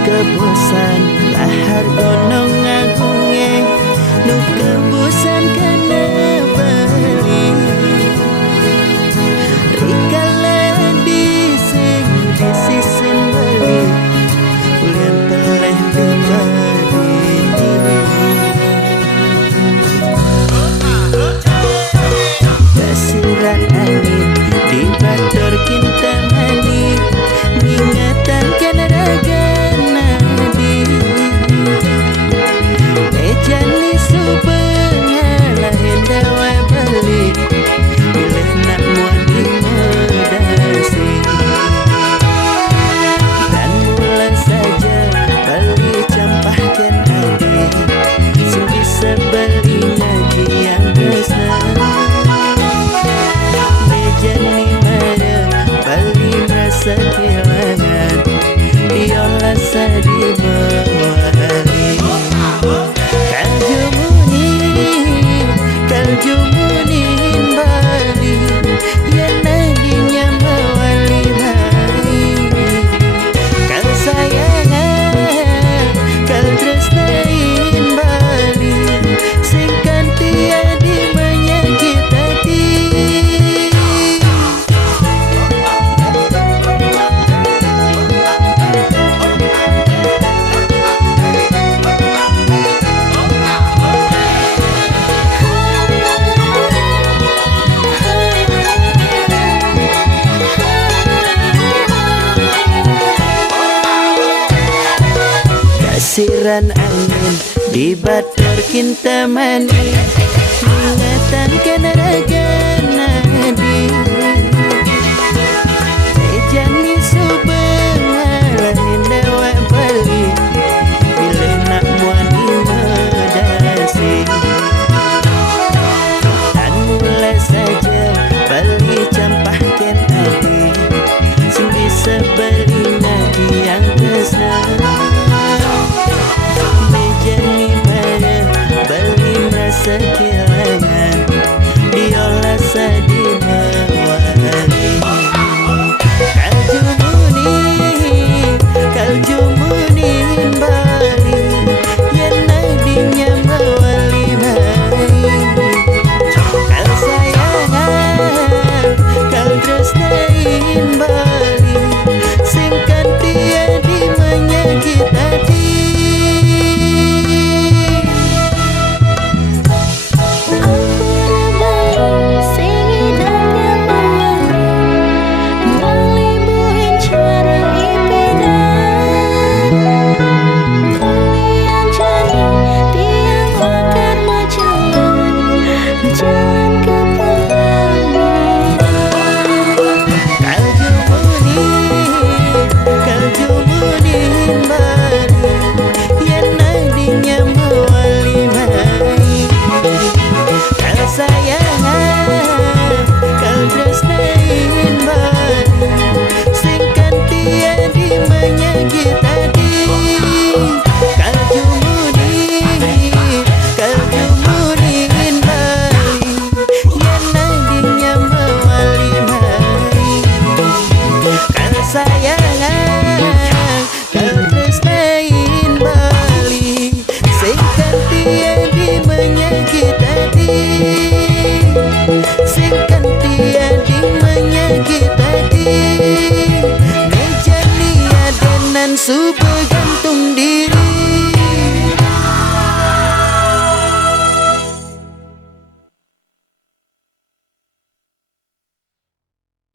Kebosan lahar gunung agungnya nu kebosan kena bali rikala dising disisen bali ulian peleh dikadini kasiran angin di batur kinta mani ingatan kena raga Jani subengala hendawa balik bilih nak muani medasi dan mula saja bali campahkan hadi sing bisa beli ngaji yang besar Jani mara bali merasa kehilangan diolah sadi mewali Jumunin Bali yang nadinya mewali mari kal sayangan kal tresnain Bali singkan tiadi menyakit hati Siran angin di batur kinta mani ingatan kena raga nadi Jani subengala hendawa bali bilih nak muani medasi dan mula saja bali campahkan hati sing bisa beli ngaji yang besar Jani mara bali merasa